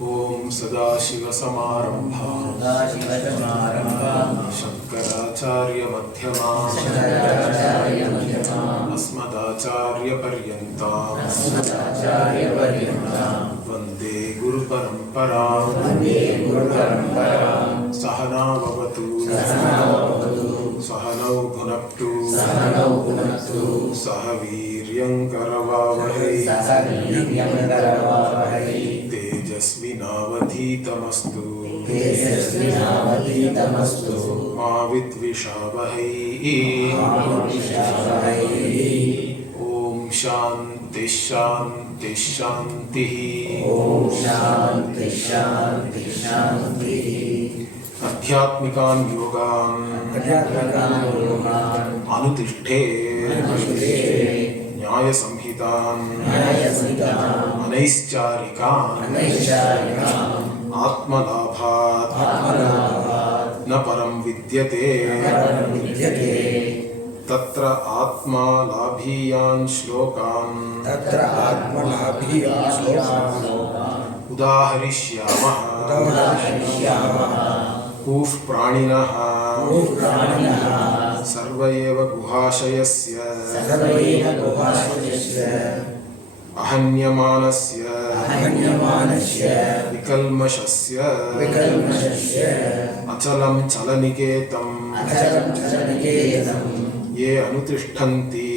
Om Sadashiva Samarambha Shankaracharya Madhyama Asmadacharya Paryanta Vande Guru Parampara Sahana Bhavatu Sahanau Bhunaktu Sahaviryam Karavavahai Tejasvinavadhitamastu Ma Vidvishavahai Om Shanti Shanti Shanti Adhyatmikan Yogan Anutishte Nyaya Samhitan Anaischarikan Atmalabhat Na Param Vidyate Tatra Atma Labhiyan Shlokan Udaharishyamaha Uf Praninaha Sarvayeva Guhashayasya Ahanyamanasya Vikalmashasya Achalam Chalaniketam Ye Anutishtanti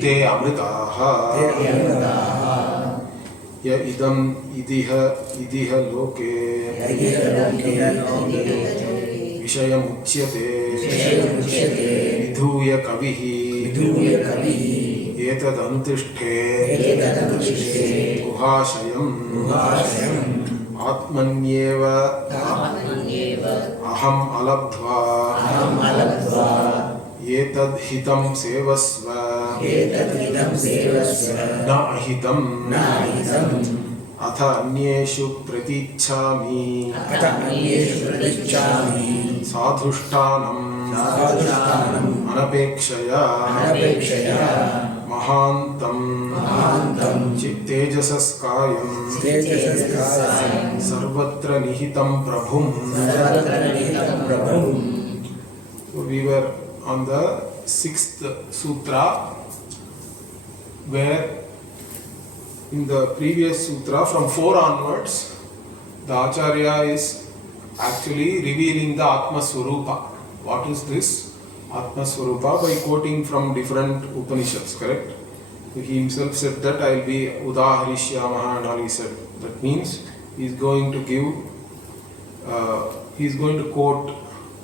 Te Amritaha Ya idam idiha loke Vishayam uchyate Vidhuya kavihi Etad anutishte Guhashayam Atmanyeva Aham alabdva Etad hitam sevasva Na ahitam Atha anyeshu pratichami Sadhushtanam Anapekshaya Mahantam Tejasaskayam Sarvatra nihitam prabhum. We were on the 6th sutra, where in the previous sutra from 4 onwards the Acharya is actually revealing the Atma Swarupa. What is this Atma Swarupa? By quoting from different Upanishads, correct? He himself said that I will be Udaharishyamaha and all he said. That means he is going to give, he is going to quote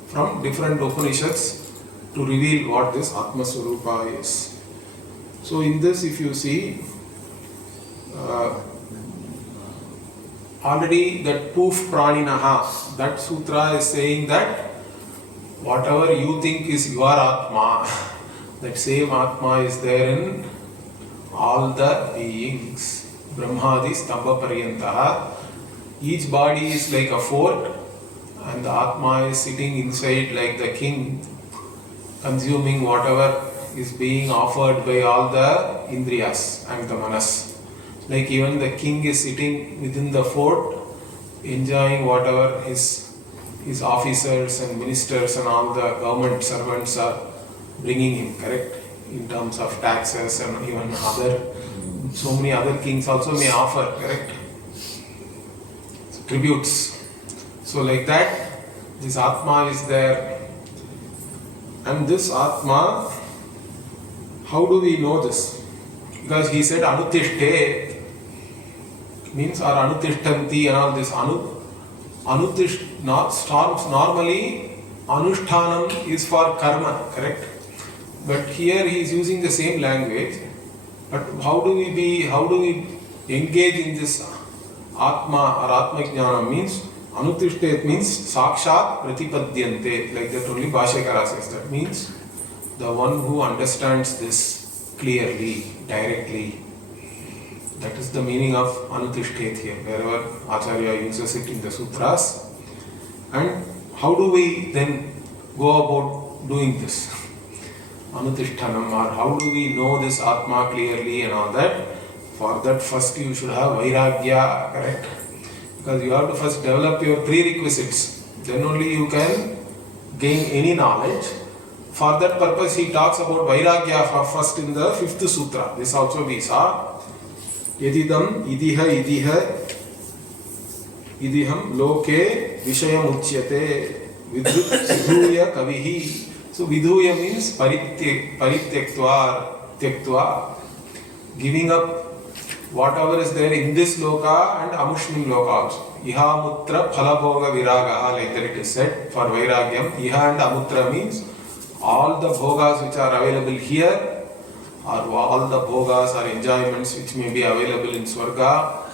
from different Upanishads to reveal what this Atma Swarupa is. So in this, if you see, already that Poof Praninaha, that sutra is saying that whatever you think is your Atma, that same Atma is there in all the beings. Brahmadi Stambha Paryantaha. Each body is like a fort and the Atma is sitting inside like the king, consuming whatever is being offered by all the Indriyas and the Manas. Like even the king is sitting within the fort, enjoying whatever his officers and ministers and all the government servants are bringing him, correct? In terms of taxes and even so many other kings also may offer, correct? Tributes. So like that, this Atma is there. And this Atma, how do we know this? Because he said Anutishte means or Anutishtanti and all this. Normally Anushtanam is for karma, correct? But here he is using the same language. But how do we engage in this Atma or Atma Jnana? Means Anutishte means Sakshat Pratipadyante, like that only Bhashyakara says. That means the one who understands this clearly, directly. That is the meaning of Anutishtet here, wherever Acharya uses it in the sutras. And how do we then go about doing this? Anutishtanam, or how do we know this Atma clearly and all that? For that first you should have Vairagya, correct? Because you have to first develop your prerequisites. Then only you can gain any knowledge. For that purpose he talks about Vairagya first in the 5th Sutra. This also we saw. Yadidam idiha idiham loke vishayam uchyate vidhuya kavihi. So vidhuya means parityaktva, giving up whatever is there in this loka and amushnim loka also. Iha mutra phalabhoga viraga, like that it is said for Vairagyam. Iha and amutra means all the bhogas which are available here, or all the bhogas or enjoyments which may be available in Swarga.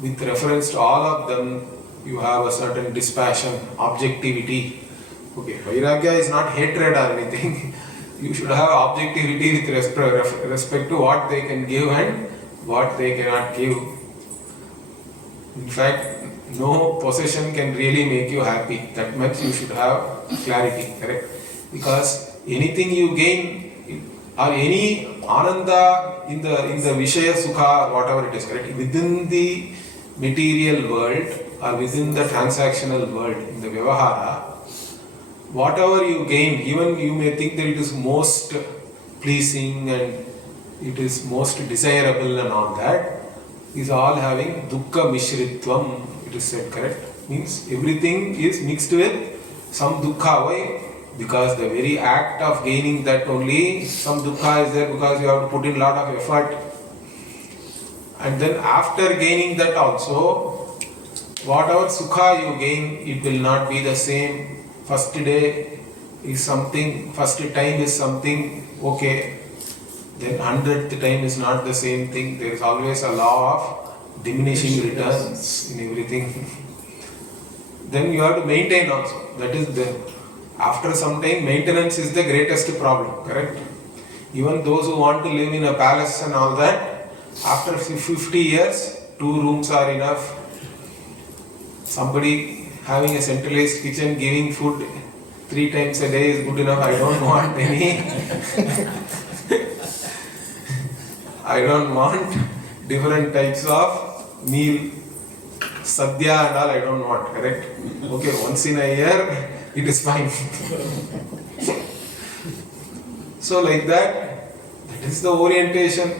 With reference to all of them, you have a certain dispassion, objectivity. Okay, Vairagya is not hatred or anything. You should have objectivity with respect to what they can give and what they cannot give. In fact, no possession can really make you happy. That much you should have clarity, correct? Because anything you gain or any ananda in the Vishaya Sukha or whatever it is, correct? Within the material world or within the transactional world, in the Vyavahara, whatever you gain, even you may think that it is most pleasing and it is most desirable and all that, is all having dukkha mishritvam, it is said, correct? Means everything is mixed with some dukkha. Why? Because the very act of gaining that only, some dukkha is there because you have to put in a lot of effort. And then after gaining that also, whatever sukha you gain, it will not be the same. First day is something, first time is something, okay. Then 100th time is not the same thing. There is always a law of diminishing returns in everything. Then you have to maintain also. That is the, after some time, maintenance is the greatest problem, correct? Even those who want to live in a palace and all that, after 50 years, 2 rooms are enough. Somebody having a centralized kitchen, giving food 3 times a day is good enough. I don't want any. I don't want different types of meal. Sadhya and all I don't want, correct? Okay, once in a year, it is fine. So like that is the orientation.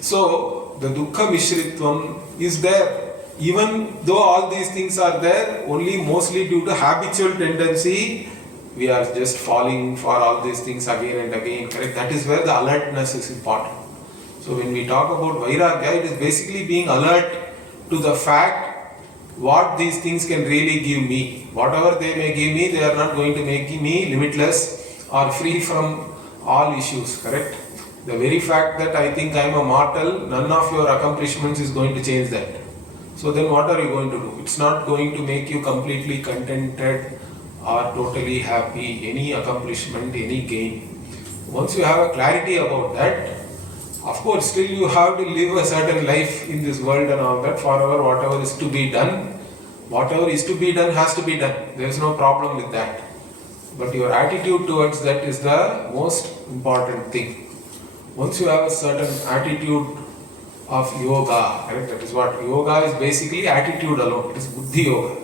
So the dukkha mishritvam is there. Even though all these things are there, only mostly due to habitual tendency, we are just falling for all these things again and again, correct? That is where the alertness is important. So when we talk about Vairagya, it is basically being alert to the fact what these things can really give me. Whatever they may give me, they are not going to make me limitless or free from all issues, correct? The very fact that I think I am a mortal, none of your accomplishments is going to change that. So then what are you going to do? It's not going to make you completely contented or totally happy, any accomplishment, any gain. Once you have a clarity about that, of course, still you have to live a certain life in this world and all that. Forever, whatever is to be done has to be done. There is no problem with that. But your attitude towards that is the most important thing. Once you have a certain attitude of yoga, correct? That is what yoga is, basically attitude alone. It is buddhi yoga.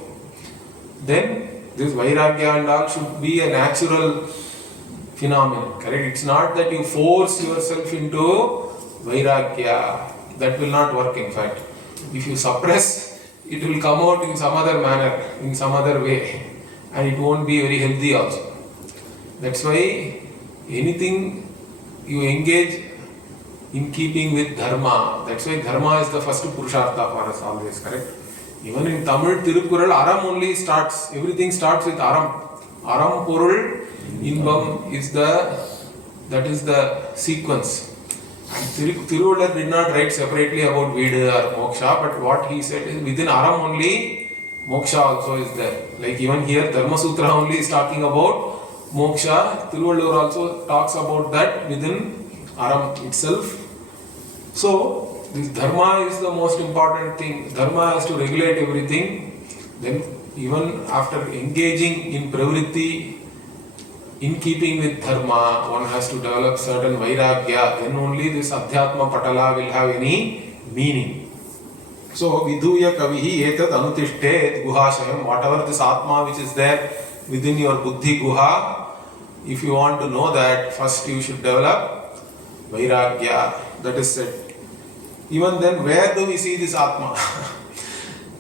Then this Vairagya and all should be a natural phenomenon, correct? It's not that you force yourself into Vairagya. That will not work, in fact. If you suppress, it will come out in some other manner, in some other way, and it won't be very healthy also. That's why anything you engage in keeping with dharma, that's why dharma is the first purushartha for us always, correct? Even in Tamil, Tirukkural, aram only starts, everything starts with aram. Aram porul, inbam is that is the sequence. And Tiruvallar did not write separately about Vidya or moksha, but what he said is within aram only, moksha also is there. Like even here, Dharmasutra only is talking about moksha. Tiruvallar also talks about that within aram itself. So, this dharma is the most important thing. Dharma has to regulate everything. Then even after engaging in pravritti, in keeping with dharma, one has to develop certain vairagya, then only this Adhyatma Patala will have any meaning. So, Viduya Kavihi Etad Anutishtet Guhashayam, whatever this Atma which is there within your Buddhi Guha, if you want to know that, first you should develop vairagya. That is said. Even then, where do we see this Atma?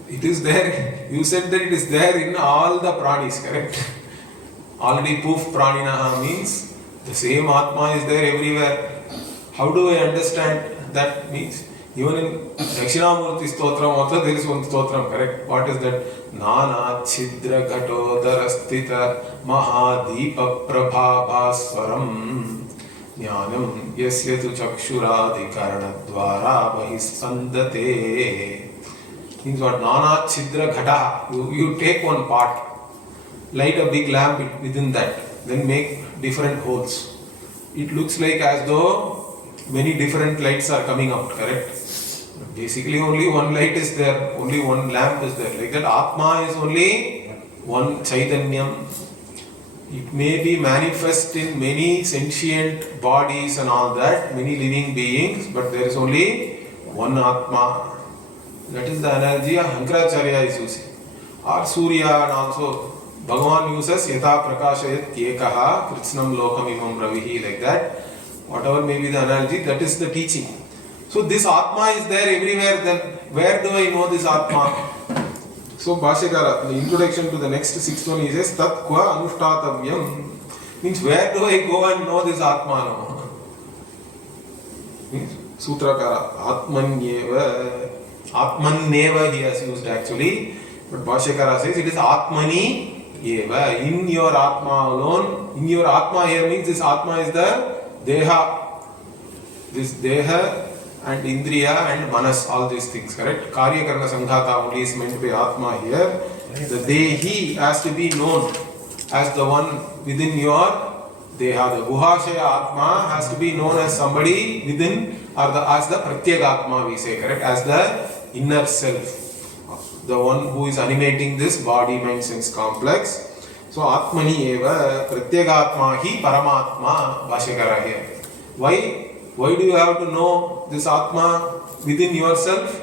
It is there. You said that it is there in all the pranis, correct? Already poof praninaha means the same Atma is there everywhere. How do I understand that means? Even in Dakshinamurti Stotram also there is one Stotram, correct? What is that? Nana Chidra Ghatodara Stita Mahadipa Prabhavaswaram Jnanam Yasya tu Chakshuradikarana Dvara Bahispandate. Means what? Nana Chidra Ghata. You take one part, light a big lamp within that, then make different holes. It looks like as though many different lights are coming out, correct? Basically only one light is there, only one lamp is there. Like that Atma is only one Chaitanyam. It may be manifest in many sentient bodies and all that, many living beings, but there is only one Atma. That is the analogy Shankaracharya is using. Or Surya, and also Bhagavan uses Yatha Prakashayat Yekaha Kritsnam Lokam Imam Ravihi, like that. Whatever may be the analogy, that is the teaching. So this Atma is there everywhere, then where do I know this Atma? So Bhashyakara, the introduction to the next sixth one, he says, Tat Kwa Anushtatavayam. Means where do I go and know this Atma now? Means Sutrakara, Atmanneva he has used actually, but Bhashyakara says it is Atmani Eva. In your Atma alone, in your Atma here means this Atma is the Deha. This Deha and Indriya and Manas, all these things, correct? Karya Karna Sanghata only is meant to be Atma here. The Dehi has to be known as the one within your Deha. The Guhashaya Atma has to be known as somebody within, or as the Pratyagatma we say, correct? As the inner self. The one who is animating this body, mind, sense complex. So Atmani eva Pratyagatma hi Paramatma, Bhashyakara here. Why? Why do you have to know this Atma within yourself?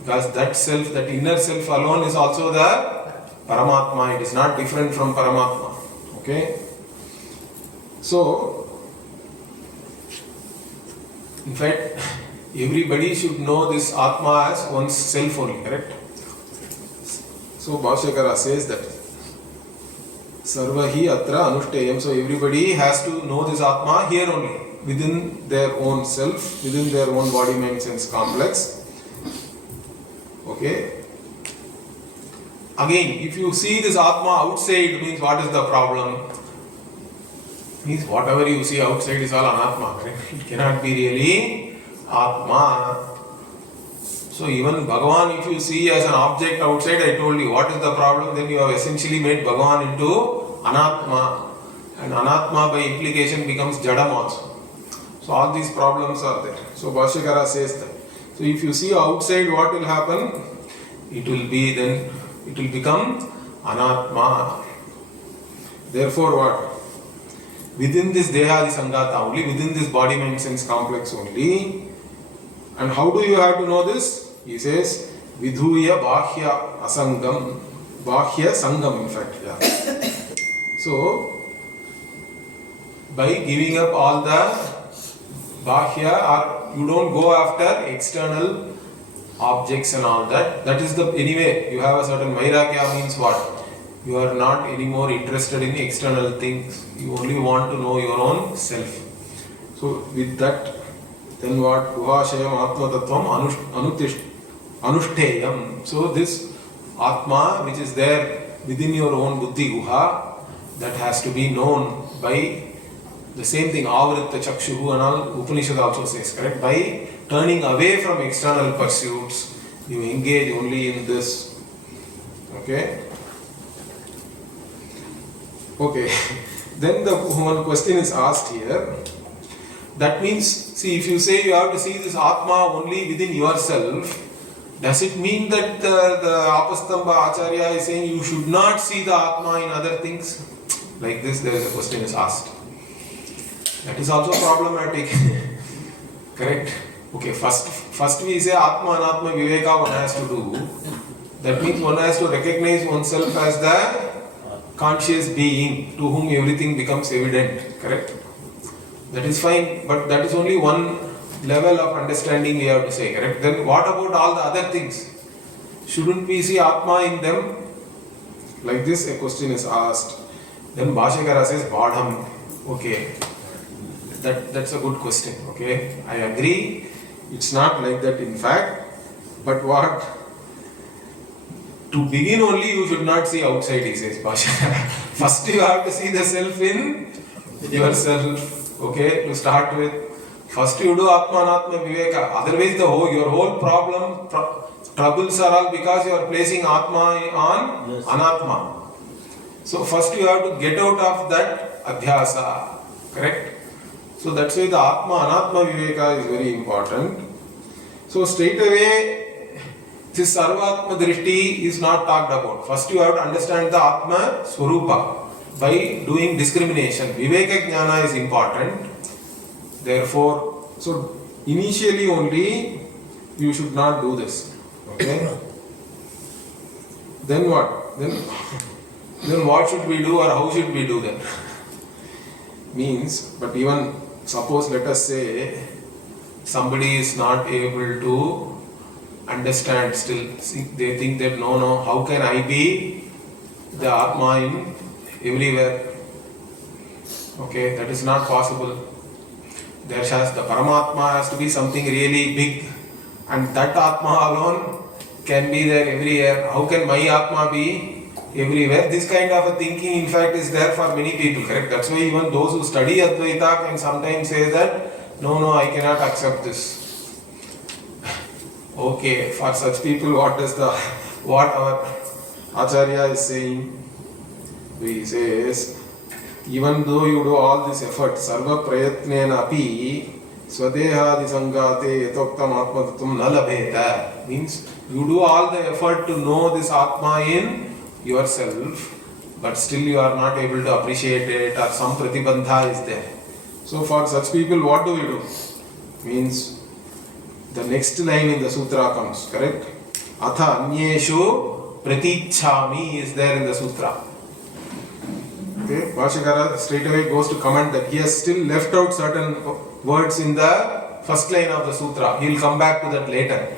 Because that self, that inner self alone is also the Paramatma. It is not different from Paramatma. Okay? So, in fact, everybody should know this Atma as one's self only, correct? So, Bhashyakara says that Sarvahi Atra Anushteyam. So, everybody has to know this Atma here only, within their own self, within their own body, mind, sense complex. Okay? Again, if you see this Atma outside, means what is the problem? Means whatever you see outside is all Anatma, correct? It cannot be really Atma. So even Bhagavan, if you see as an object outside, I told you, what is the problem? Then you have essentially made Bhagavan into Anatma. And Anatma by implication becomes Jadam also. So all these problems are there. So Bhashyakara says that. So if you see outside, what will happen? It will become Anatma. Therefore what? Within this Dehadi Sangata only, within this body, mind, sense complex only. And how do you have to know this? He says, Vidhuya Bhahya Asangam. Bhahya Sangam, in fact. Yeah. So, by giving up all the Bhahya, or you don't go after external objects and all that. That is the, anyway, you have a certain Vairagya means what? You are not anymore interested in external things. You only want to know your own self. So, with that, then what? Guhashayam Atma Tattvam Anushteyam. So, this Atma which is there within your own Buddhi Guha, that has to be known by the same thing, Avritta Chakshuhu and all, Upanishad also says, correct? By turning away from external pursuits, you engage only in this. Okay? Okay. Then the one question is asked here. That means, see, if you say you have to see this Atma only within yourself, does it mean that the Apastamba Acharya is saying you should not see the Atma in other things? Like this, there is a question is asked. That is also problematic. Correct? Okay, first we say Atma Anatma Viveka one has to do. That means one has to recognize oneself as the conscious being to whom everything becomes evident. Correct? That is fine, but that is only one level of understanding we have to say. Correct? Then what about all the other things? Shouldn't we see Atma in them? Like this, a question is asked. Then Bhashyakara says Badham. Okay. That's a good question. Okay. I agree. It's not like that in fact. But what? To begin only you should not see outside, he says Bhashyakara. First you have to see the self in yourself. Okay. To start with. First you do Atma Anatma Viveka. Otherwise your whole problem, troubles are all because you are placing Atma on Anatma. So first you have to get out of that adhyasa. Correct? So that's why the Atma Anatma Viveka is very important. So straight away this Sarvatma Drishti is not talked about. First you have to understand the Atma Swarupa by doing discrimination. Viveka Jnana is important. Therefore, so initially only you should not do this. Okay? Then what? Then what should we do or how should we do that? Means, but even suppose let us say somebody is not able to understand still. They think that no, how can I be the Atma in everywhere? Okay, that is not possible. The Paramatma has to be something really big, and that Atma alone can be there everywhere. How can my Atma be everywhere? This kind of a thinking in fact is there for many people, correct? That's why even those who study Advaita can sometimes say that no, I cannot accept this. Okay, for such people what our Acharya is saying? He says, even though you do all this effort, sarva prayatnena api swadehadi sangate yatoktam atmatatum na labheta, means you do all the effort to know this Atma in yourself, but still you are not able to appreciate it, or some pratibandha is there. So for such people, what do we do? Means the next line in the sutra comes, correct? Atha anyeshu pratichhami is there in the sutra. Okay, Bhashyakara straight away goes to comment that he has still left out certain words in the first line of the sutra. He will come back to that later.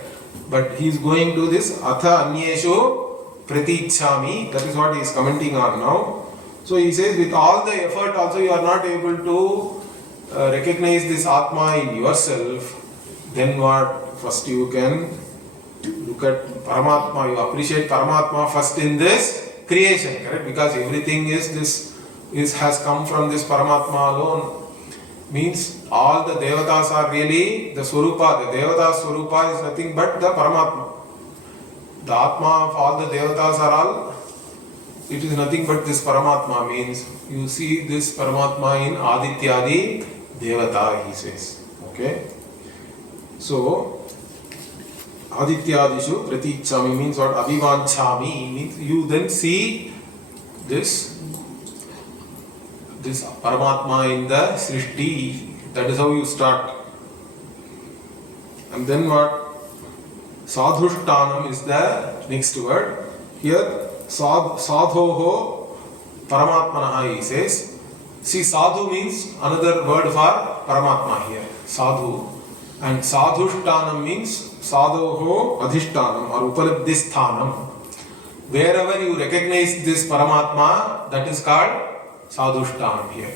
But he is going to this Atha anyeshu pratichhami, that is what he is commenting on now. So he says with all the effort also you are not able to recognize this Atma in yourself. Then what? First you can look at Paramatma, you appreciate Paramatma first in this creation, correct? Because everything has come from this Paramatma alone. Means all the Devatas are really the Swarupa. The Devata Swarupa is nothing but the Paramatma. The Atma of all the Devatas are all, it is nothing but this Paramatma. Means you see this Paramatma in Adityadi Devata, he says. Okay? So, Adityadishu Pratichami means what? Abhivanchami means you then see this Paramatma in the Srishti. That is how you start. And then what? Sadhushtanam is the next word. Here, Sadhoho Paramatmanaha, he says. See, Sadhu means another word for Paramatma here. Sadhu. And Sadhushtanam means Sadhoho Adhishtanam or Upalabdhisthanam. Wherever you recognize this Paramatma, that is called Sadhushtanam here.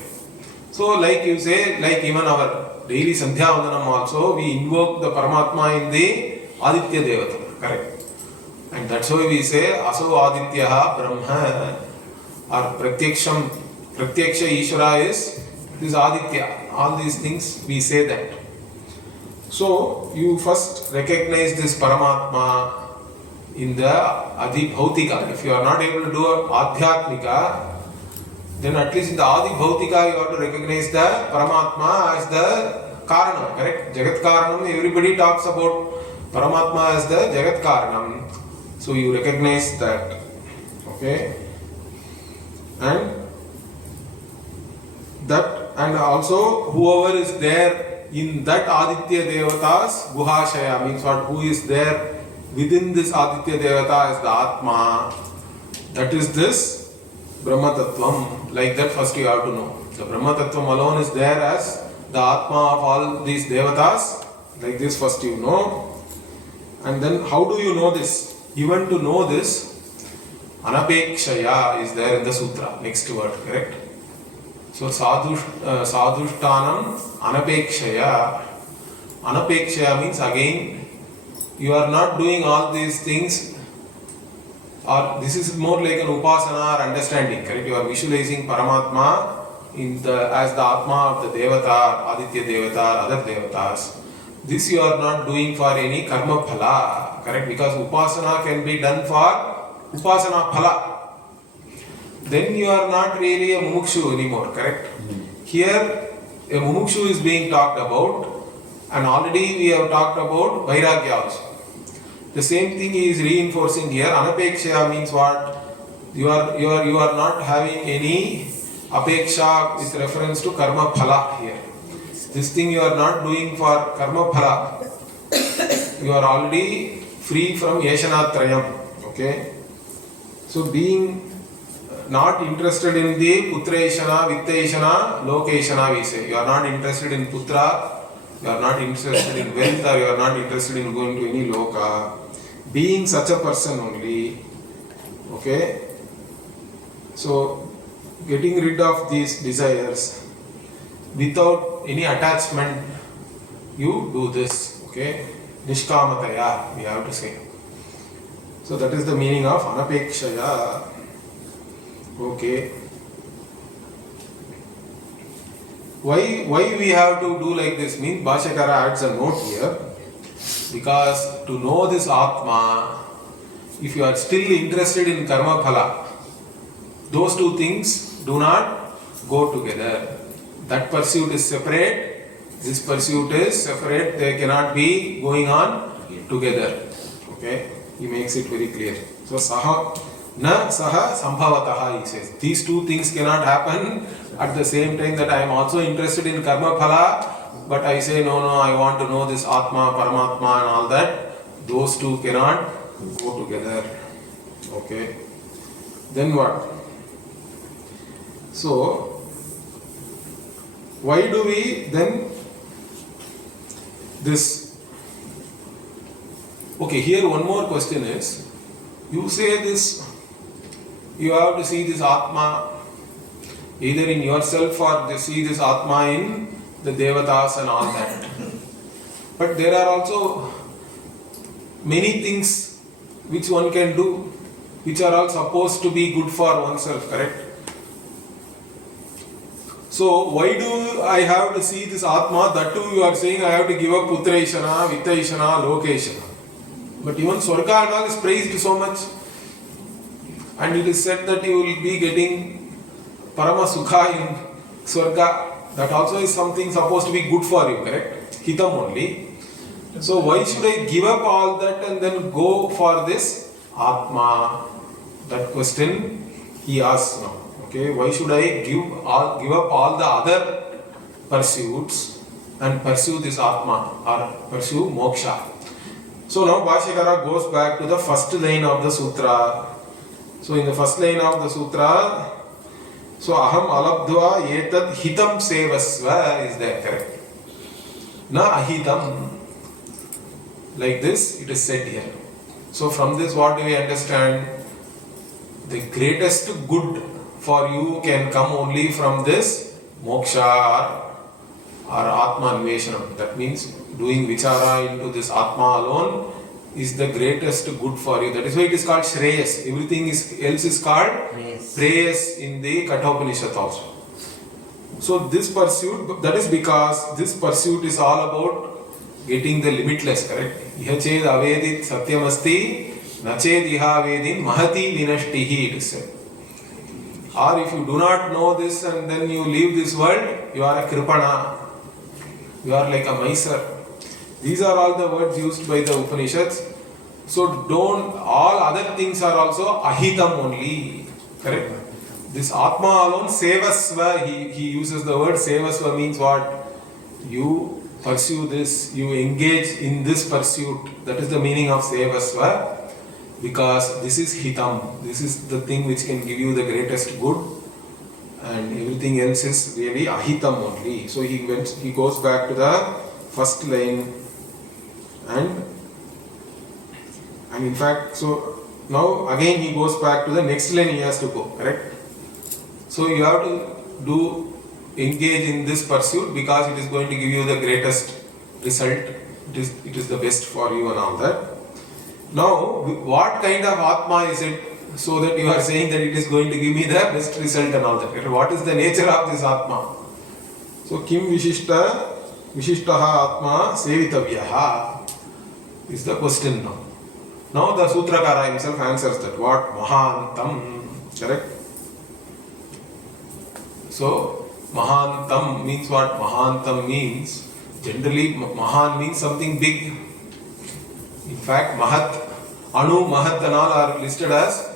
So, like you say, like even our daily Sandhya Vandanam also, we invoke the Paramatma in the Aditya Devata, correct? And that's why we say Aso Adityaha Brahma or Pratyaksha Ishvara is this Aditya. All these things we say that. So, you first recognize this Paramatma in the Adibhautika. If you are not able to do Adhyatmika, then at least in the Adibhautika you have to recognize the Paramatma as the Karanam, correct? Jagat Karanam, everybody talks about Paramatma as the Jagat Karanam. So you recognize that. Okay? And that, and also whoever is there in that Aditya Devata's Guhashaya, means what? Who is there within this Aditya Devata as the Atma, that is this Brahma Tattvam. Like that, first you have to know. The Brahma Tattvam alone is there as the Atma of all these Devatas. Like this, first you know. And then, how do you know this? Even to know this, Anapekshaya is there in the Sutra. Next word, correct? So, Sadhushtanam Anapekshaya. Anapekshaya means again, you are not doing all these things, or this is more like an upasana or understanding, correct? You are visualizing Paramatma as the Atma of the Devata, Aditya Devata, or other Devatas. This you are not doing for any karma phala, correct? Because upasana can be done for upasana phala. Then you are not really a mumukshu anymore, correct? Here, a mumukshu is being talked about, and already we have talked about vairagya also. The same thing he is reinforcing here. Anapekshaya means what? You are not having any apeksha with reference to karma phala here. This thing you are not doing for karma phala. You are already free from yeshanatrayam. Okay? So being not interested in the putreshana, vitteshana, lokeshana, we say. You are not interested in putra, you are not interested in wealth, or you are not interested in going to any loka. Being such a person only. Okay? So getting rid of these desires without any attachment, you do this. Okay? Nishkamataya, we have to say. So that is the meaning of Anapekshaya. Okay. Why we have to do like this? Means Bhashyakara adds a note here. Because to know this Atma, if you are still interested in karma phala, those two things do not go together. That pursuit is separate, this pursuit is separate, they cannot be going on together. Okay? He makes it very clear. So, saha na saha sambhavataha, he says. These two things cannot happen at the same time that I am also interested in karma phala, but I say, no, I want to know this Atma, Paramatma and all that. Those two cannot go together. Okay? Then what? So, why do we then this? Okay, here one more question is, you say this, you have to see this Atma either in yourself or to see this Atma in the Devatas and all that. But there are also many things which one can do, which are all supposed to be good for oneself, correct? So why do I have to see this Atma? That too you are saying I have to give up Putraishana, Vittaishana, Lokeshana. But even Swarga and all is praised so much. And it is said that you will be getting Parama Sukha in Swarga. That also is something supposed to be good for you, correct? Hitam only. So why should I give up all that and then go for this Atma? That question he asks now. Okay, why should I give up all the other pursuits and pursue this Atma or pursue moksha? So now Bhashyakara goes back to the first line of the sutra. So in the first line of the sutra, so aham alabdva etad hitam sevasva is there, correct? Na ahitam. Like this it is said here. So from this what do we understand? The greatest good for you can come only from this moksha or Atma Anveshanam. That means doing vichara into this Atma alone is the greatest good for you. That is why it is called Shreyas. Everything else is called Preyas in the Kathopanishad also. So this pursuit, that is because this pursuit is all about getting the limitless, correct? Ihached avedit satyamasti nached iha vedin mahati vinashtihi, it is said. Or if you do not know this and then you leave this world, you are a kripana. You are like a miser. These are all the words used by the Upanishads. So all other things are also ahitam only. Correct? this Atma alone, Sevasva, he uses the word Sevasva means what? You pursue this, you engage in this pursuit. That is the meaning of Sevasva, because this is Hitam. This is the thing which can give you the greatest good, and everything else is really Ahitam only. So he goes back to the first line, and in fact, so now again he goes back to the next line he has to go, correct? So you have to engage in this pursuit because it is going to give you the greatest result. It is the best for you and all that. Now, what kind of Atma is it, so that you are saying that it is going to give me the best result and all that? What is the nature of this Atma? So, Kim Vishishtaha Atma Sevitavyaha is the question now. Now the Sutrakara himself answers that. What? Mahantam. Correct? So, Mahantam means what? Mahantam means, generally Mahan means something big. In fact, Mahat, Anu, Mahat and all are listed as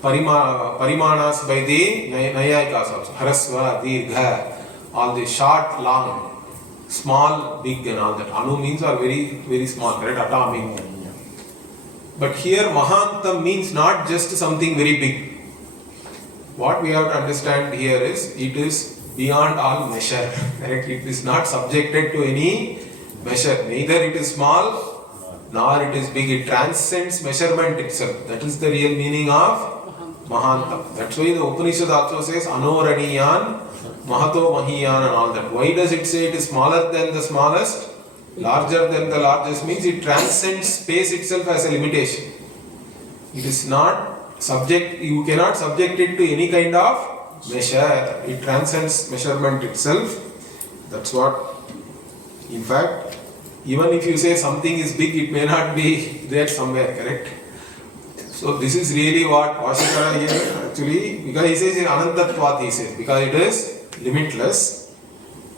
Parimanas by the Nayayikas also. Harasva, Dirgha, all the short, long, small, big and all that. Anu means are very, very small, correct? Atomic. But here Mahantam means not just something very big. What we have to understand here is, it is beyond all measure. Correct? It is not subjected to any measure. Neither it is small, nor it is big. It transcends measurement itself. That is the real meaning of Mahantam. That's why the Upanishad also says Anoraniyan, Mahato Mahiyan and all that. Why does it say it is smaller than the smallest? Larger than the largest means it transcends space itself as a limitation. It is not subject, you cannot subject it to any kind of measure. It transcends measurement itself. That's what, in fact, even if you say something is big, it may not be there somewhere, correct? So this is really what Vashikara here actually, because he says in Anantatvat, he says, because it is limitless.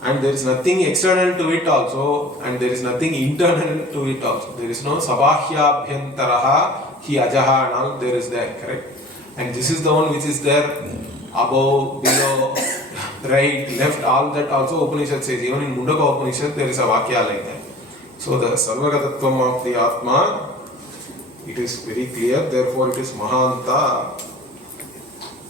And there is nothing external to it also, and there is nothing internal to it also. There is no sabahya abhyantaraha, hi ajaha and all there is there, correct? And this is the one which is there above, below, right, left, all that also Upanishad says. Even in Mundaka Upanishad there is a vakya like that. So the sarvagatatvam of the Atma, it is very clear, therefore it is Mahanta.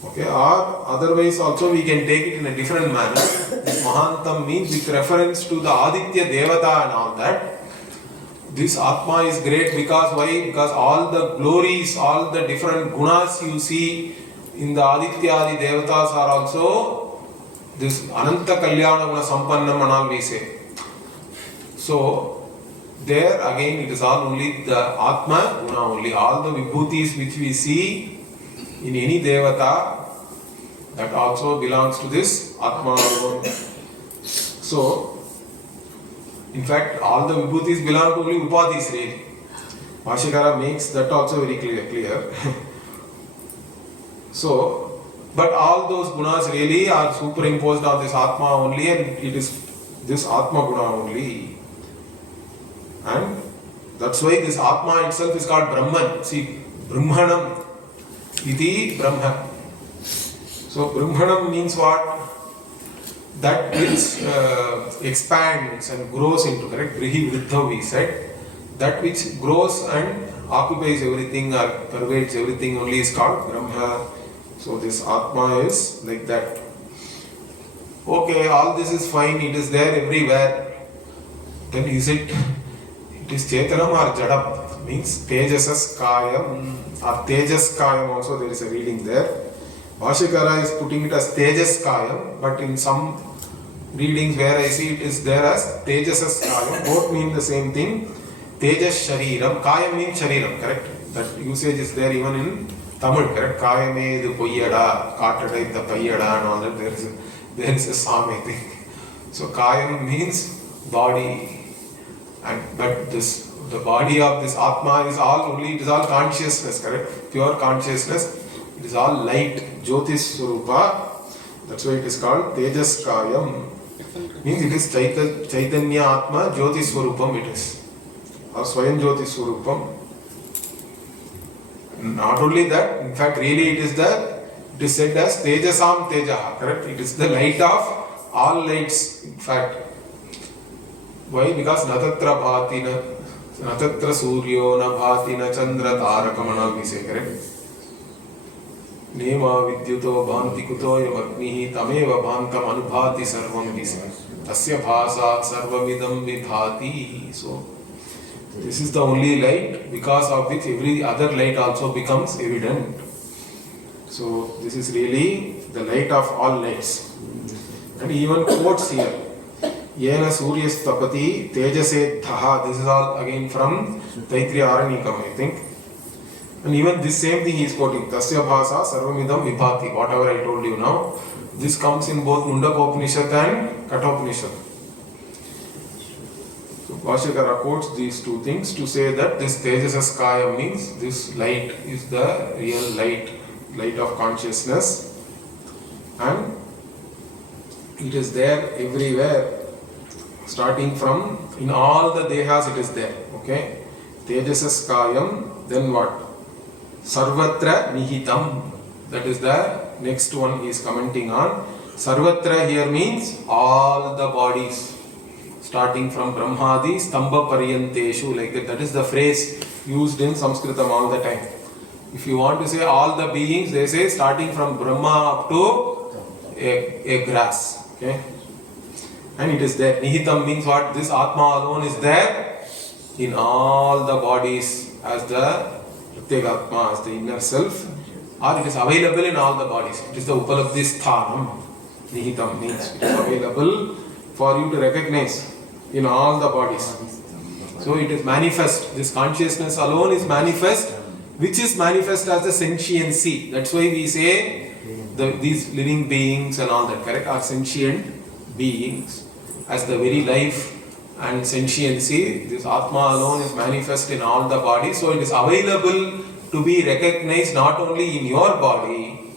Okay, or otherwise also we can take it in a different manner. This Mahantam means with reference to the Aditya Devata and all that. This Atma is great because why? Because all the glories, all the different gunas you see in the Aditya Adi Devatas are also this Ananta Kalyana Guna Sampannam and all we say. So there again it is all only the Atma Guna only. All the Vibhutis which we see in any Devata, that also belongs to this Atma alone. So, in fact, all the Vibhutis belong to only Upadhis really. Vashikara makes that also very clear. So, but all those gunas really are superimposed on this Atma only, and it is this Atma Guna only. And that's why this Atma itself is called Brahman. See, Brahmanam iti Brahma. So Brahmanam means what? That which expands and grows into, correct? Brihi Vriddha we said. That which grows and occupies everything or pervades everything only is called Brahma. So this Atma is like that. Okay, all this is fine, it is there everywhere. Then is it is Chetanam or Jadam? Means Tejasas Kayam or Tejas Kayam also there is a reading there. Vashikara is putting it as Tejas Kayam, but in some readings where I see it is there as Tejasas Kayam. Both mean the same thing. Tejas Shariram. Kayam means Shariram, correct? That usage is there even in Tamil, correct? Kayame the Poyada, Katadai the Payada and all that. There is a Same thing. So Kayam means body. But the body of this Atma is all only, it is all consciousness, correct? Pure consciousness. It is all light, Jyotis Swarupa. That's why it is called Tejas Kayam. Means it is Chaitanya Atma, Jyotis Swarupam it is. Or Swayam Jyotis Swarupam. Not only that, in fact really it is the It is said as Tejasam Tejaha, correct? It is the light of all lights, in fact. Why? Because Natatra Bhatina, Natatra Suryo na Bhatina Chandra Tarakamana, we say, correct? Nema Vidyuto Bhanti Kuto Yamagnihi Tameva Bhantam Anubhati Sarvam, we say. Tasya Bhasa Sarvamidam Vidhati. So, this is the only light because of which every other light also becomes evident. So, this is really the light of all lights. And even quotes here. Yena Suryas Tapati Tejase Dhaha. This is all again from Taitriya Aranikam, I think. And even this same thing he is quoting. Tasya Bhasa Sarvamidam Vibhati. Whatever I told you now. This comes in both Mundakopanishad and Kathopanishad. So Bhashyakara quotes these two things to say that this Tejasaskaya means this light is the real light of consciousness, and it is there everywhere, starting from in all the dehas it is there. Okay, Tejasaskayam, then what? Sarvatra Nihitam. That is the next one he is commenting on. Sarvatra here means all the bodies, starting from Brahmadi Stamba Paryanteshu, like that. That is the phrase used in Sanskritam all the time. If you want to say all the beings, they say starting from Brahma up to a grass. Okay? And it is there. Nihitam means what? This Atma alone is there in all the bodies as the Pratyegatma, as the inner self, or it is available in all the bodies. It is the Upalabdhi Sthanam. Nihitam means it is available for you to recognize in all the bodies. So it is manifest. This consciousness alone is manifest, which is manifest as the sentiency. That's why we say these living beings and all that, correct, are sentient beings. As the very life and sentiency, this Atma alone is manifest in all the bodies. So it is available to be recognized not only in your body,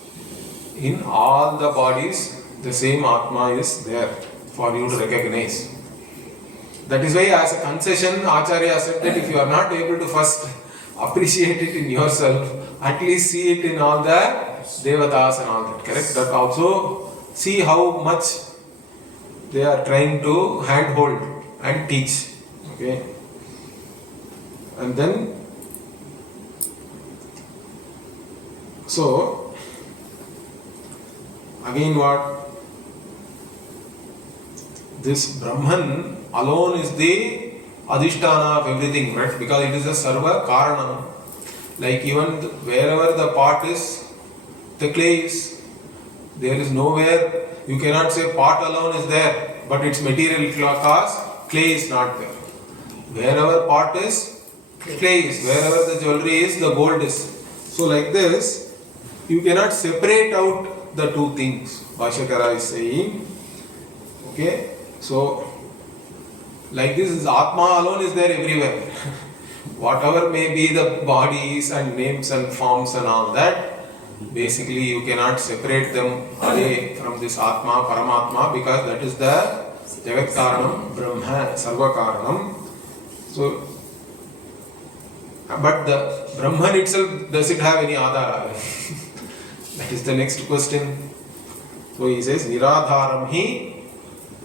in all the bodies, the same Atma is there for you to recognize. That is why as a concession, Acharya said that if you are not able to first appreciate it in yourself, at least see it in all the Devatas and all that, correct? That also see how much they are trying to handhold and teach. Okay? And then, so, again what? This Brahman alone is the Adhisthana of everything, right? Because it is a Sarva Karanam. Like even wherever the pot is, the clay is. There is nowhere, you cannot say pot alone is there, but its material cause, clay is not there. Wherever pot is, clay is. Wherever the jewelry is, the gold is. So like this, you cannot separate out the two things. Bhashyakara is saying. Okay, so like this, Atma alone is there everywhere. Whatever may be the bodies and names and forms and all that, basically you cannot separate them away from this Atma, Paramatma, because that is the Jagat Karanam, Brahma, Sarva Karanam. So, but the Brahman itself, does it have any Adhara? That is the next question. So he says, Niradharam hi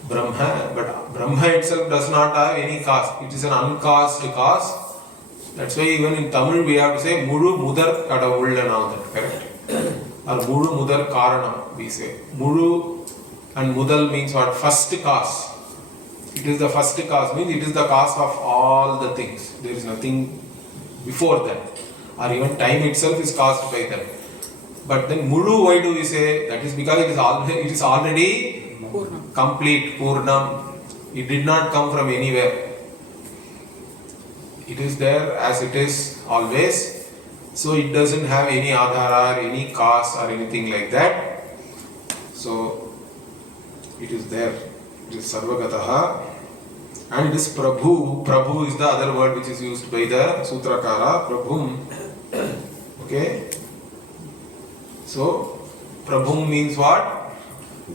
Brahma, but Brahma itself does not have any cause. It is an uncaused cause. That's why even in Tamil we have to say Mulu Mudar Kadavul and all that, correct? Or Mulu Mudar Karanam, we say. Mulu and Mudal means what? First cause. It is the first cause, means it is the cause of all the things. There is nothing before that. Or even time itself is caused by them. But then Mulu, why do we say? That is because it is already complete, Purnam. It did not come from anywhere. It is there as it is always. So it doesn't have any Adhara or any cause or anything like that. So it is there. It is Sarvagataha. And it is Prabhu. Prabhu is the other word which is used by the Sutrakara. Prabhum. Okay. So Prabhum means what?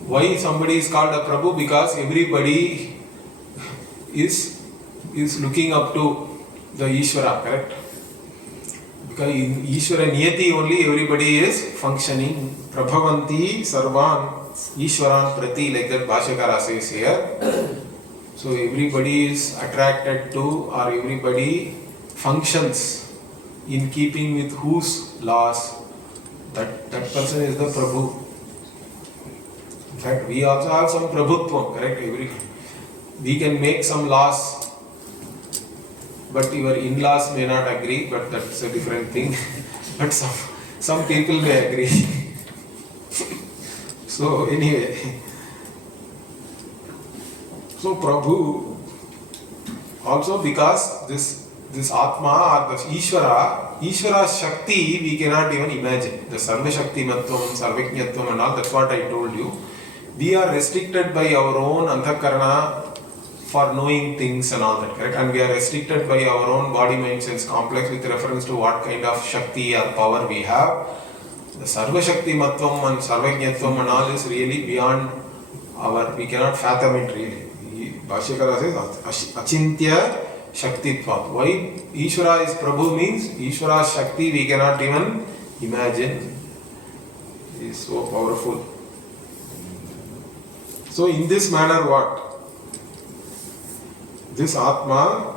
Why somebody is called a Prabhu? Because everybody is looking up to the Ishvara, correct? Because in Ishvara Niyati only everybody is functioning. Prabhavanti Sarvan Ishvaran Prati, like that Bhashyakara says here. So everybody is attracted to, or everybody functions in keeping with whose laws. That person is the Prabhu. In fact, we also have some Prabhutvam, correct? We can make some laws, but your in-laws may not agree, but that's a different thing. But some people may agree. So anyway, so Prabhu, also because this Atma or the Ishvara Shakti we cannot even imagine. The Sarva Shakti Matvam, Sarvajñatvam and all, that's what I told you. We are restricted by our own Anthakarana for knowing things and all that, correct? And we are restricted by our own body, mind, sense complex with reference to what kind of Shakti or power we have. The Sarva Shakti Matvam and Sarvajñatvam and all is really beyond we cannot fathom it really. Bhashyakara says Achintya Shaktitvat. Why Ishvara is Prabhu means Ishvara Shakti we cannot even imagine. It is so powerful. So in this manner what? This Atma,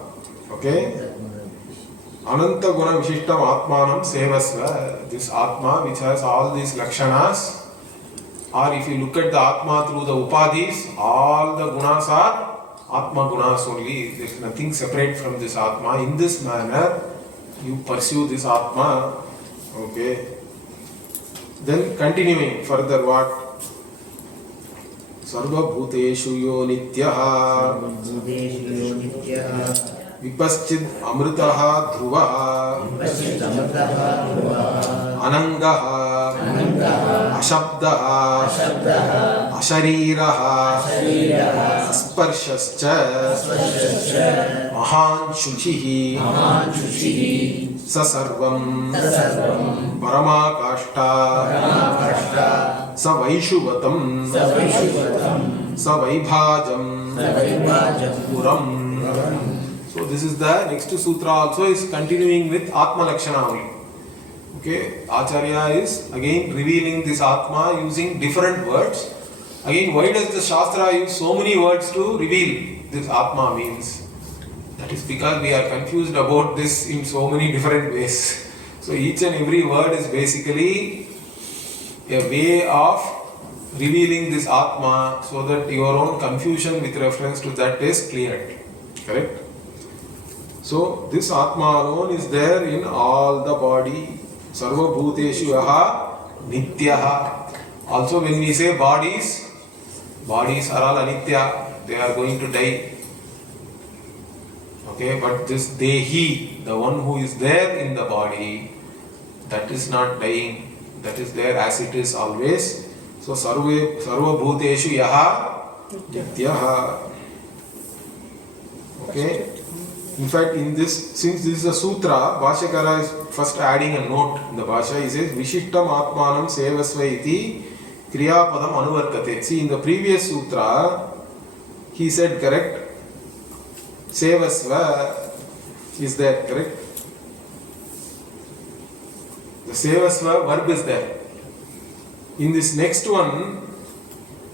okay? Ananta Guna Vishishtam Atmanam Sevasva. This Atma which has all these Lakshanas, or if you look at the Atma through the Upadhis, all the Gunas are Atma Gunas only. There is nothing separate from this Atma. In this manner, you pursue this Atma. Okay. Then continuing further what? Sarva Bhuteshu Yo Nityaha Vipaschid Amritaha Dhruvaha Anangaha Ashabdaha Ashariraha Asparshascha Mahan Shuchihi Sasarvam Paramakashta Savaishuvatam Savaibhajam Puram. So this is the next sutra also is continuing with Atma Lakshana only. Okay, Acharya is again revealing this Atma using different words. Again, why does the Shastra use so many words to reveal this Atma means? That is because we are confused about this in so many different ways. So each and every word is basically a way of revealing this Atma so that your own confusion with reference to that is cleared. Correct? So this Atma alone is there in all the body. Sarva Bhuteshu Yaha Nityaha. Also when we say bodies are all anitya. They are going to die. Okay, but this Dehi, the one who is there in the body, that is not dying. That is there as it is always. So Sarva Bhuteshu Yaha Nityaha. Okay. In fact, in this, since this is a sutra, Bhashyakara is first adding a note in the Bhashya. He says, Vishishtam Atmanam Sevasva iti Kriya Padam Anuvarkate. See, in the previous sutra, he said, correct? Sevasva is there, correct? The Sevasva verb is there. In this next one,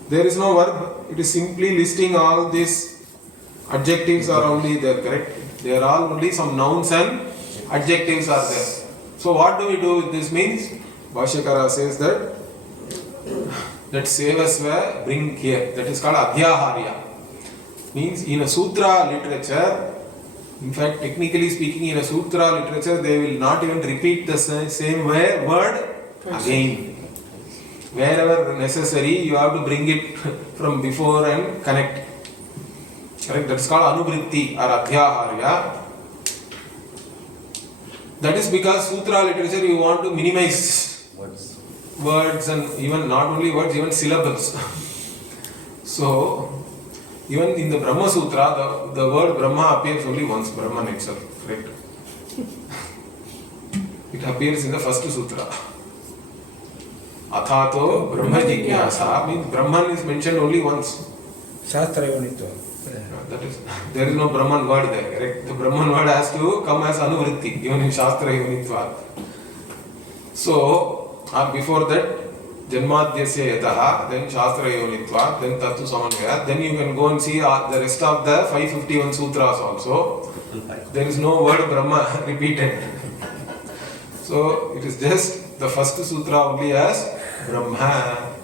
there is no verb. It is simply listing all these adjectives are only there, correct? They are all only some nouns and adjectives are there. So what do we do with this means? Bhashyakara says that Sevasva bring here. That is called Adhyaharya. Means in a sutra literature, in fact technically speaking in a sutra literature, they will not even repeat the same word again. Wherever necessary, you have to bring it from before and connect. Correct? That is called Anuvritti or Adhyaharya. That is because sutra literature you want to minimize words and even not only words, even syllables. So, even in the Brahma Sutra, the word Brahma appears only once, Brahman itself. Correct? It appears in the first sutra. Athato Brahma Jigyasa means Brahman is mentioned only once. Shastra Yonito. That is, there is no Brahman word there, correct? The Brahman word has to come as Anuvritti, even in Shastra Yonitvat. So, before that, Janmadhyasya Yataha, then Shastra Yonitvat, then Tattu Samanvaya, then you can go and see the rest of the 551 sutras also. There is no word Brahma repeated. So, it is just the first sutra only as Brahma.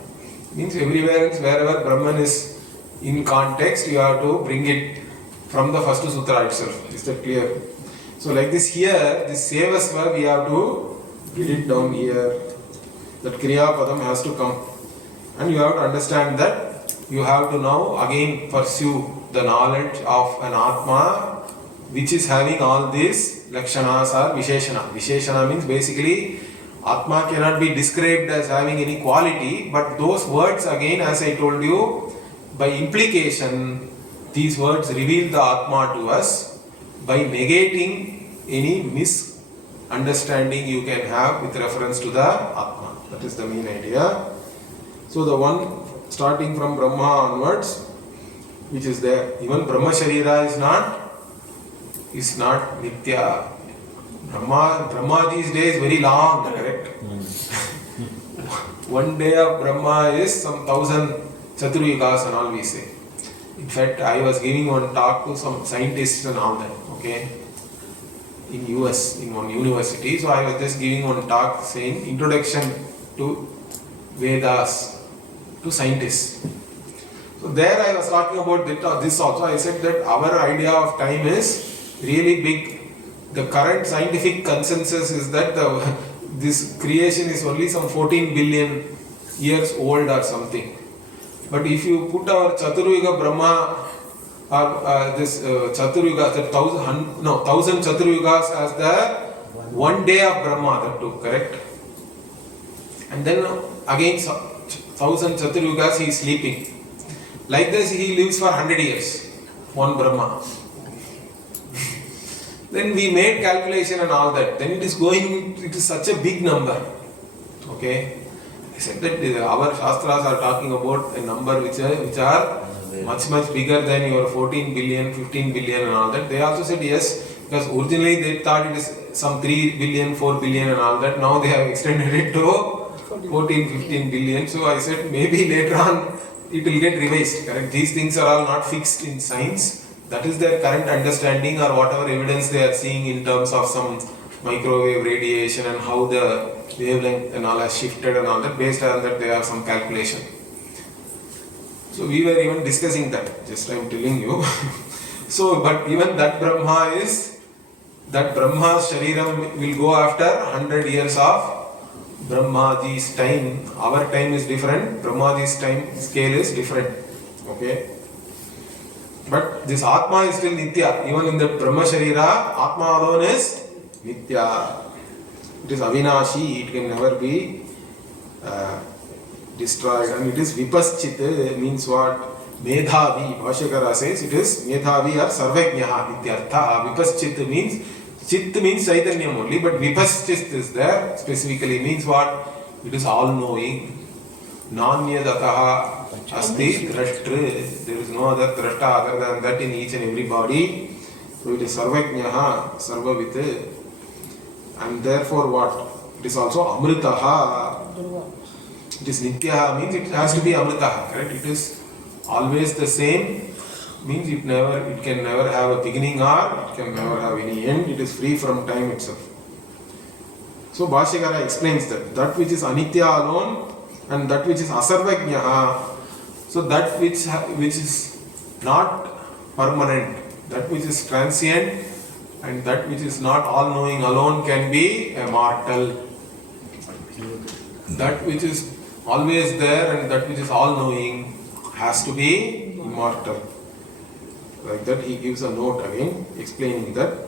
Means everywhere, wherever Brahman is in context, you have to bring it from the first sutra itself. Is that clear? So, like this here, this Sevasva, we have to get it down here. That Kriya Padam has to come. And you have to understand that you have to now again pursue the knowledge of an Atma which is having all these Lakshanas or Visheshana. Visheshana means basically Atma cannot be described as having any quality, but those words again, as I told you, by implication, these words reveal the Atma to us by negating any misunderstanding you can have with reference to the Atma. That is the main idea. So the one starting from Brahma onwards, which is there, even Brahma Sharira is not Nitya. Brahma these days very long, correct? One day of Brahma is some 1000 Chaturyugas and all we say. In fact, I was giving one talk to some scientists and all that, okay, in US, in one university. So I was just giving one talk saying Introduction to Vedas to scientists. So there I was talking about this also. I said that our idea of time is really big. The current scientific consensus is that this creation is only some 14 billion years old or something. But if you put our Chaturyuga Brahma or this Chaturyuga, that 1000 Chaturyugas as the one day of Brahma, that too, correct? And then again 1000 Chaturyugas he is sleeping. Like this he lives for 100 years, one Brahma. Then we made calculation and all that. Then it is such a big number. Okay. I said that our Shastras are talking about a number which are much bigger than your 14 billion, 15 billion and all that. They also said yes, because originally they thought it is some 3 billion, 4 billion and all that. Now they have extended it to 14, 15 billion. So I said maybe later on it will get revised. Correct? These things are all not fixed in science. That is their current understanding or whatever evidence they are seeing in terms of some microwave radiation and how the wavelength and all has shifted and all that. Based on that, they have some calculation. So we were even discussing that. Just I am telling you. So, but even that Brahma's Shariram will go after 100 years of Brahmaji's time. Our time is different. Brahmaji's time scale is different. Okay. But this Atma is still Nitya. Even in the Brahma Sharira, Atma alone is Nitya. It is Avinashi. It can never be destroyed. And it is Vipaschit, means what? Medhavi. Bhashyakara says it is Medhavi or Sarvajnaha. Nityartha. Vipaschit means, Chit means Chaitanyam only, but Vipaschit is there. Specifically means what? It is all-knowing. Nanyadataha asti drashtri. There is no other drashta other than that in each and every body. So it is Sarvajnaha, Sarvavit. And therefore what? It is also Amritaha. It is Nityaha means it has to be Amritaha, correct? It is always the same, means it can never have a beginning or it can never have any end. It is free from time itself. So Bhashyakara explains that which is Anitya alone and that which is Asarvajnaha, so that which is not permanent, that which is transient and that which is not all-knowing alone can be immortal. That which is always there and that which is all-knowing has to be immortal. Like that he gives a note again explaining that.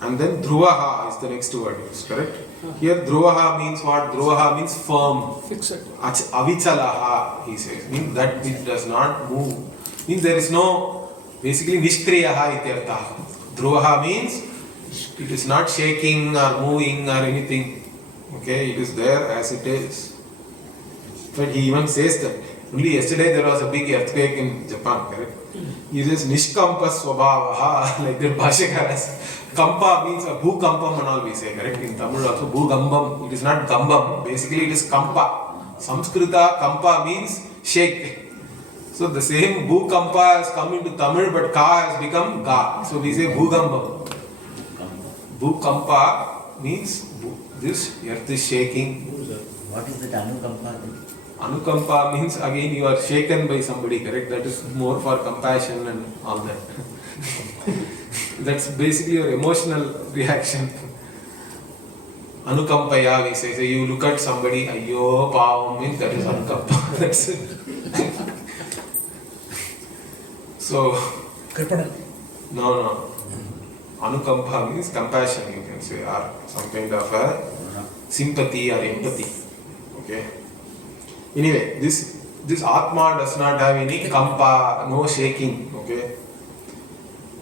And then Dhruvaha is the next word used, correct? Here Dhruvaha means what? Dhruvaha means firm. Fixed. Avichalaha, he says. Means that which does not move. Means there is no, basically Nishkriyaha ityartha. Dhruvaha means it is not shaking or moving or anything. Okay, it is there as it is. But he even says that Only yesterday there was a big earthquake in Japan, correct? He says Nishkampa Swabhavaha, like that Bhashakaras. Kampa means a Bhukampam and all we say, correct? In Tamil also Bhugambam, it is not Gambam, basically it is Kampa. Samskrita Kampa means shake. So the same Bhukampa has come into Tamil but Ka has become Ga. So we say Bhugambam. Bhukampa means this earth is shaking. What is that Anukampa then? Anukampa means again you are shaken by somebody, correct? That is more for compassion and all that. That's basically your emotional reaction. Anukampaya we say. So you look at somebody, ayyo pavam means that is anukampa. That's it. So, no. Anukampa means compassion, you can say, or some kind of a sympathy or empathy. Okay. Anyway, this Atma does not have any kampa, no shaking. Okay.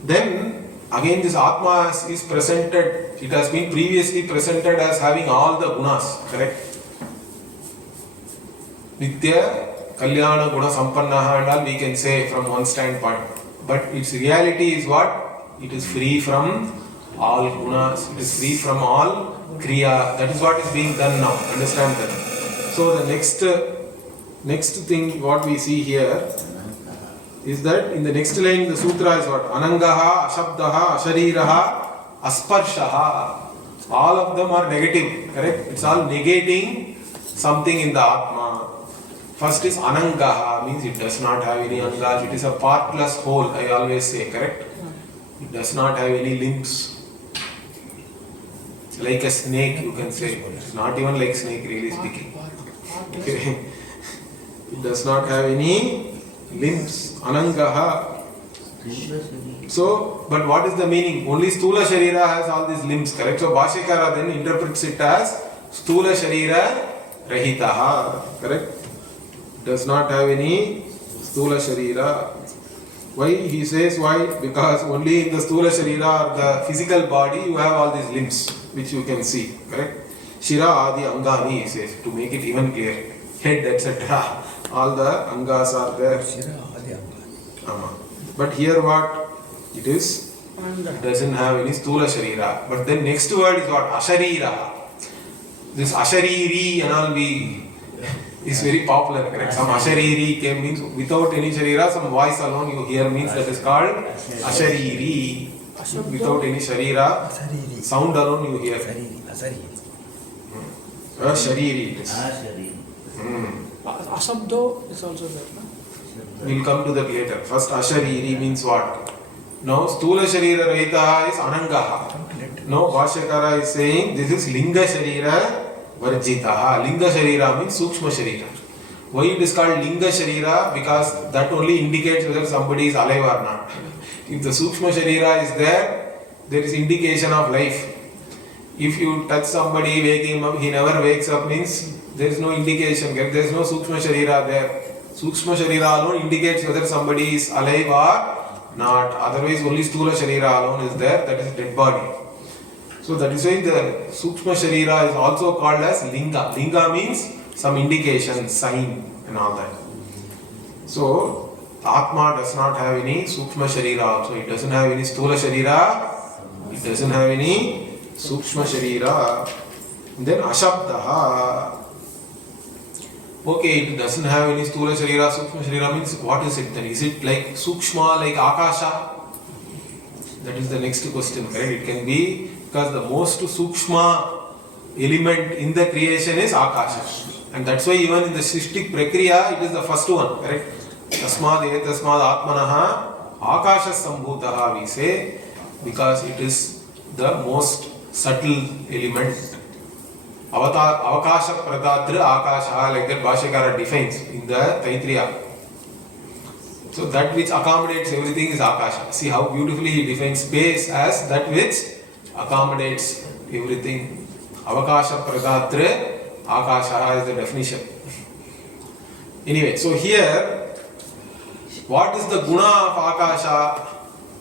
Then again, this Atma is presented. It has been previously presented as having all the gunas. Correct. Vidya, Kalyana, Guna, Sampannaha and all we can say from one standpoint. But its reality is what? It is free from all gunas. It is free from all kriya. That is what is being done now. Understand that? So the next thing what we see here is that in the next line the sutra is what? Anangaha, Ashabdaha, Ashariraha, Asparshaha. All of them are negative. Correct? It's all negating something in the Atma. First is Anangaha, means it does not have any angas. It is a partless whole, I always say. Correct? It does not have any limbs. Like a snake, you can say. It's not even like snake, really speaking. Okay. It does not have any limbs. Anangaha. So, but what is the meaning? Only Stula Sharira has all these limbs, correct? So, Bhashyakara then interprets it as Stula Sharira Rahitaha, correct? Does not have any Stula Sharira. Why? He says why? Because only in the Stula Sharira or the physical body you have all these limbs which you can see, correct? Shira Adi Angani, he says, to make it even clear. Head, etc. All the Angas are there. Shira Adi Angani. But here what? It is, it doesn't have any Stula Sharira. But then next word is what? Asharira. This Ashariri and all is very popular, correct? Some Ashariri came means without any Sharira, some voice alone you hear means that is called Ashariri. Without any Sharira, sound alone you hear. Ashariri. Asabdo is also there. We'll come to that later. First Ashariri means what? Now Stula Sharira Rahitaha is Anangaha. Now Bhashyakara is saying this is Linga Sharira Varjitaha. Linga Sharira means Sukshma Sharira. Why it is called Linga Sharira? Because that only indicates whether somebody is alive or not. If the Sukshma Sharira is there, there is indication of life. If you touch somebody, wake him up, he never wakes up means there is no indication. There is no Sukshma Sharira there. Sukshma Sharira alone indicates whether somebody is alive or not. Otherwise only Stula Sharira alone is there, that is dead body. So that is why the Sukshma Sharira is also called as Linga. Linga means some indication, sign and all that. So Atma does not have any Sukshma Sharira also. It doesn't have any Stula Sharira. It doesn't have any Sukshma Sharira. Then Ashabdaha. Okay, it doesn't have any Stula Sharira, Sukshma Sharira means what is it then? Is it like Sukshma, like Akasha? That is the next question, correct? It can be because the most Sukshma element in the creation is Akasha. And that's why even in the Srishtik Prakriya, it is the first one, correct? Tasmad Atmanaha Akasha Sambhutaha we say because it is the most subtle element. Avakasha Pradatra Akasha, like that Bhashyakara defines in the Taitriya. So that which accommodates everything is Akasha. See how beautifully he defines space as that which accommodates everything. Avakasha Pradatra Akasha is the definition. Anyway, so here, what is the guna of Akasha?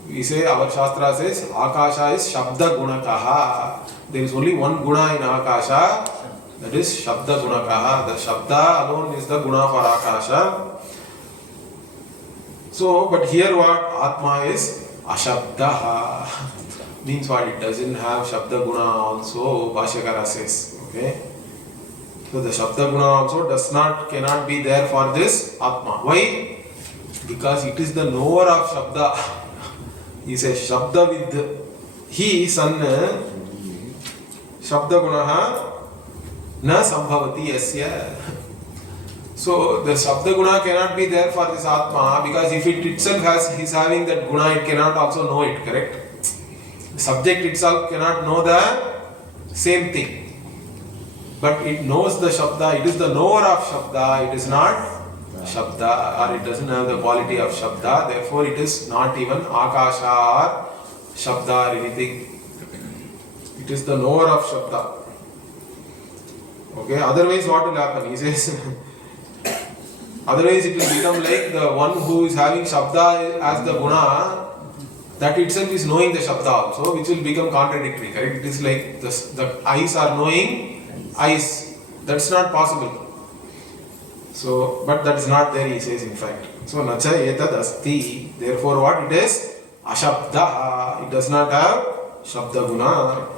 We say, our Shastra says, Akasha is Shabda Gunakaha. There is only one guna in Akasha, that is Shabda Gunakaha. The Shabda alone is the guna for Akasha. So, but here what? Atma is Ashabdaha. Means what? It doesn't have Shabda Guna also, Bhashyakara says. Okay? So the Shabda Guna also cannot be there for this Atma. Why? Because it is the knower of Shabda. He says Shabda with he, son, Shabda Gunaha na sambhavati yasya. So the Shabda Guna cannot be there for this Atma because if it itself is having that Guna, it cannot also know it, correct? The subject itself cannot know the same thing. But it knows the Shabda, it is the knower of Shabda, it is not Shabda, or it doesn't have the quality of Shabda, therefore it is not even Akasha or Shabda or anything. It is the knower of Shabda. Okay, otherwise what will happen? He says, otherwise it will become like the one who is having Shabda as the Guna, that itself is knowing the Shabda also, which will become contradictory, correct? It is like the eyes are knowing eyes. That's not possible. So, but that is not there, he says in fact. So, nacha etad asti. Therefore, what it is? Ashabdaha. It does not have Shabda Guna.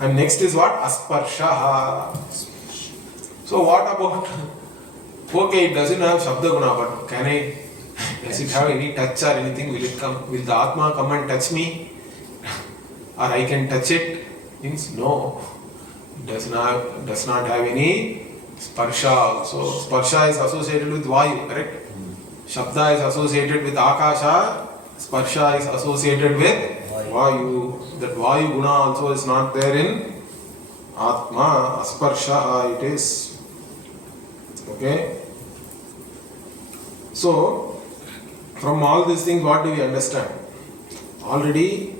And next is what? Asparshaha. So, what about? Okay, it doesn't have Shabda Guna, but does it have any touch or anything? Will it come? Will the Atma come and touch me? Or I can touch it? Means no. It does not have any sparsha also. Sparsha is associated with Vayu, correct? Shabda is associated with Akasha. Sparsha is associated with Vayu. That Vayu Guna also is not there in Atma. Asparsha it is. Okay? So, from all these things, what do we understand? Already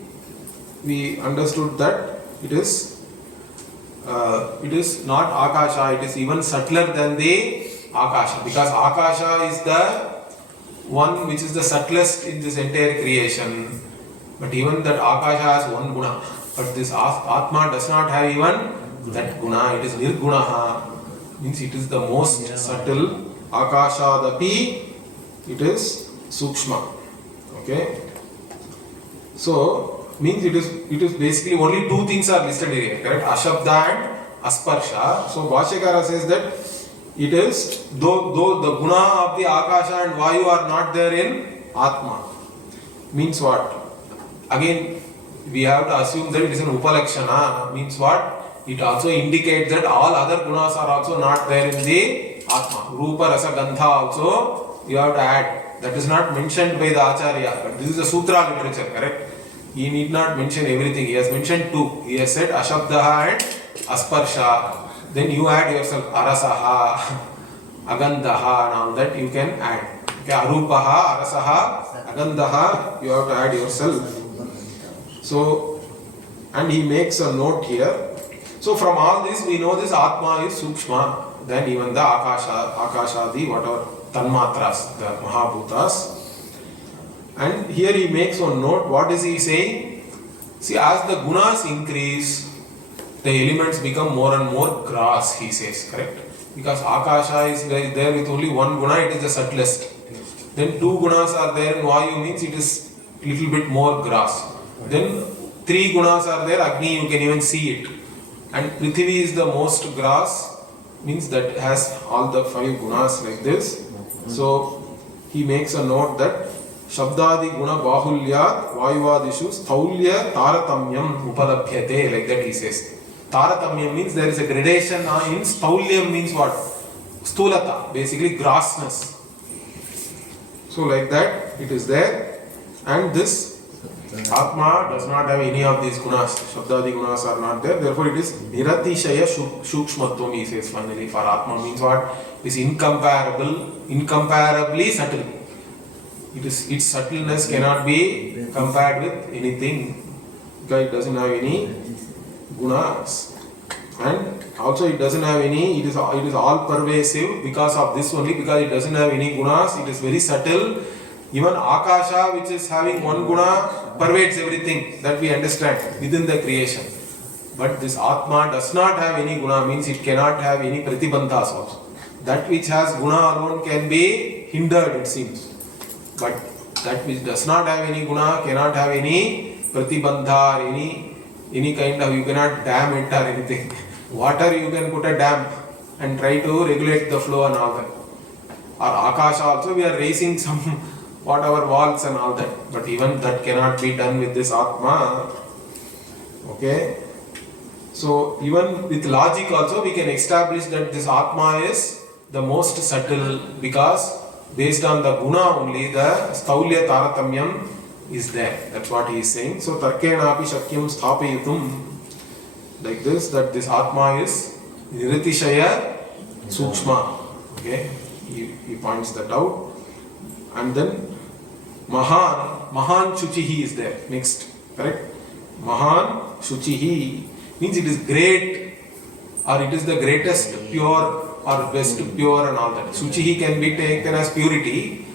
we understood that it is not Akasha, it is even subtler than the Akasha, because Akasha is the one which is the subtlest in this entire creation. But even that Akasha has one Guna, but this Atma does not have even that Guna, it is Nirgunaha, means it is the most subtle. Akasha dapi, it is Sukshma. Okay? So, means it is basically only two things are listed here, correct? Ashabda and Asparsha. So Bhashyakara says that it is though the Guna of the Akasha and Vayu are not there in Atma. Means what? Again, we have to assume that it is an Upalakshana. Means what? It also indicates that all other Gunas are also not there in the Atma. Rupa, Rasa, Gandha also you have to add. That is not mentioned by the Acharya, but this is the Sutra literature, correct? He need not mention everything. He has mentioned two. He has said Ashabdaha and Asparsha. Then you add yourself Arasaha, Agandaha, and all that you can add. Okay, Arupaha, Arasaha, Agandaha, you have to add yourself. So, and he makes a note here. So from all this we know this Atma is Sukshma, then even the Akashadi, whatever Tanmatras, the Mahabhutas. And here he makes one note. What is he saying? See, as the Gunas increase, the elements become more and more gross, he says, correct? Because Akasha is there with only one Guna, it is the subtlest. Then two Gunas are there in Vayu, means it is little bit more gross. Then three Gunas are there, Agni, you can even see it. And Prithvi is the most gross, means that has all the five Gunas like this. So he makes a note that Shabdadi Guna Bahulyat Vayuvadishu Staulya Taratamyam Upalabhyate, like that he says. Taratamyam means there is a gradation in Staulyam means what? Stulata, basically grossness. So like that it is there, and this Atma does not have any of these gunas. Shabdadi gunas are not there, therefore it is Niratishaya Shukshmatvam, he says finally. For Atma means what? It is incomparably subtle. Its subtleness cannot be compared with anything because it doesn't have any gunas, and also it doesn't have any. It is all pervasive because of this only, because it doesn't have any gunas. It is very subtle. Even Akasha, which is having one guna, pervades everything that we understand within the creation. But this Atma does not have any guna, means it cannot have any pratibandhas also. That which has guna alone can be hindered, it seems. But that which does not have any guna cannot have any pratibandha or any kind of, you cannot dam it or anything. Water you can put a dam and try to regulate the flow and all that. Or Akasha also we are raising some whatever walls and all that. But even that cannot be done with this Atma. Okay. So even with logic also we can establish that this Atma is the most subtle, because based on the guna only the staulya taratamyam is there. That's what he is saying. So tarkena api shakyam sthapayitum, like this, that this Atma is niratishaya sukshma. Okay, he points that out. And then Mahan Shuchihi is there, next, correct? Mahan Shuchihi means it is great, or it is the greatest pure or best pure and all that. Shuchihi can be taken as purity,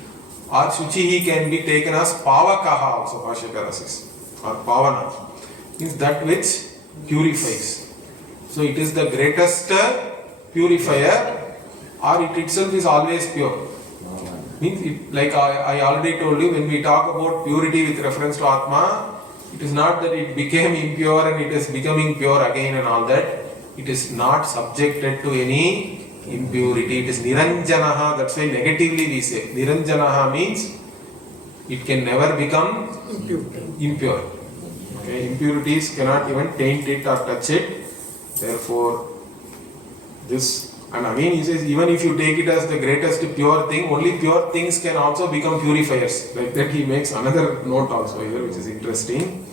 or Shuchihi can be taken as Pavakaha also, Bhashyakara says, or Pavana, means that which purifies. So it is the greatest purifier, or it itself is always pure. Means it, like I already told you, when we talk about purity with reference to Atma, it is not that it became impure and it is becoming pure again and all that. It is not subjected to any impurity. It is niranjanaha. That's why negatively we say niranjanaha means it can never become impure. Okay, impurities cannot even taint it or touch it. Therefore, this. And again he says, even if you take it as the greatest pure thing, only pure things can also become purifiers. Like that he makes another note also here, which is interesting.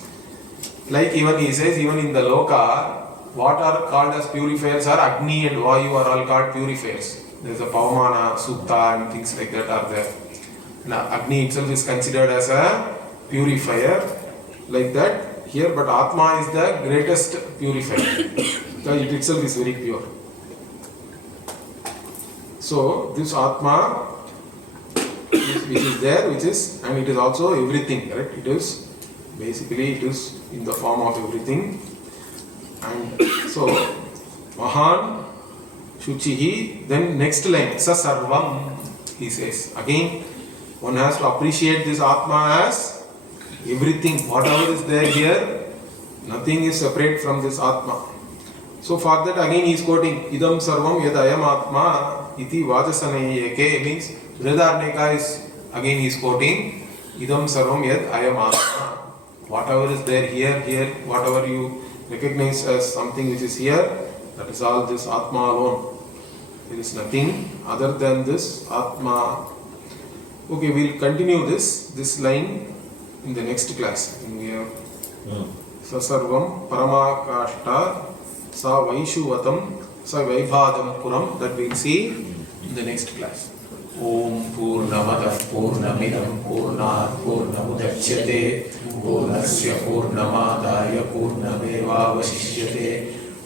Like even he says, even in the Loka, what are called as purifiers are Agni and Vayu are all called purifiers. There is a Pavamana, Sutta and things like that are there. Now Agni itself is considered as a purifier, like that here, but Atma is the greatest purifier. So it itself is very pure. So this Atma which is there, which is, and it is also everything, correct? It is basically, it is in the form of everything. And so Mahan Shuchihi, then next line Sa Sarvam, he says. Again, one has to appreciate this Atma as everything, whatever is there here, nothing is separate from this Atma. So for that again he is quoting Idam Sarvam Yad Ayam Atma Iti Vajasanayeke, means Vrihadaranyaka is again he is quoting Idam Sarvam Yad Ayam Atma. Whatever is there here, whatever you recognize as something which is here, that is all this Atma alone. There is nothing other than this Atma. Okay, we will continue this line in the next class. We have Sasarvam Paramakashta Sa Vaishuvatam Sa Vaibhadam Puram, that we will see in the next class. Om Purnamadah Purnamidam Purnat Purnamudachyate Purnasya Purnamadaya Purnamevavashishyate.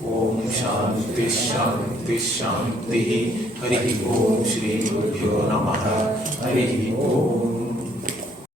Om Shanti Shanti Shanti. Hari Om Shri Gurubhyo Namaha. Hari Om.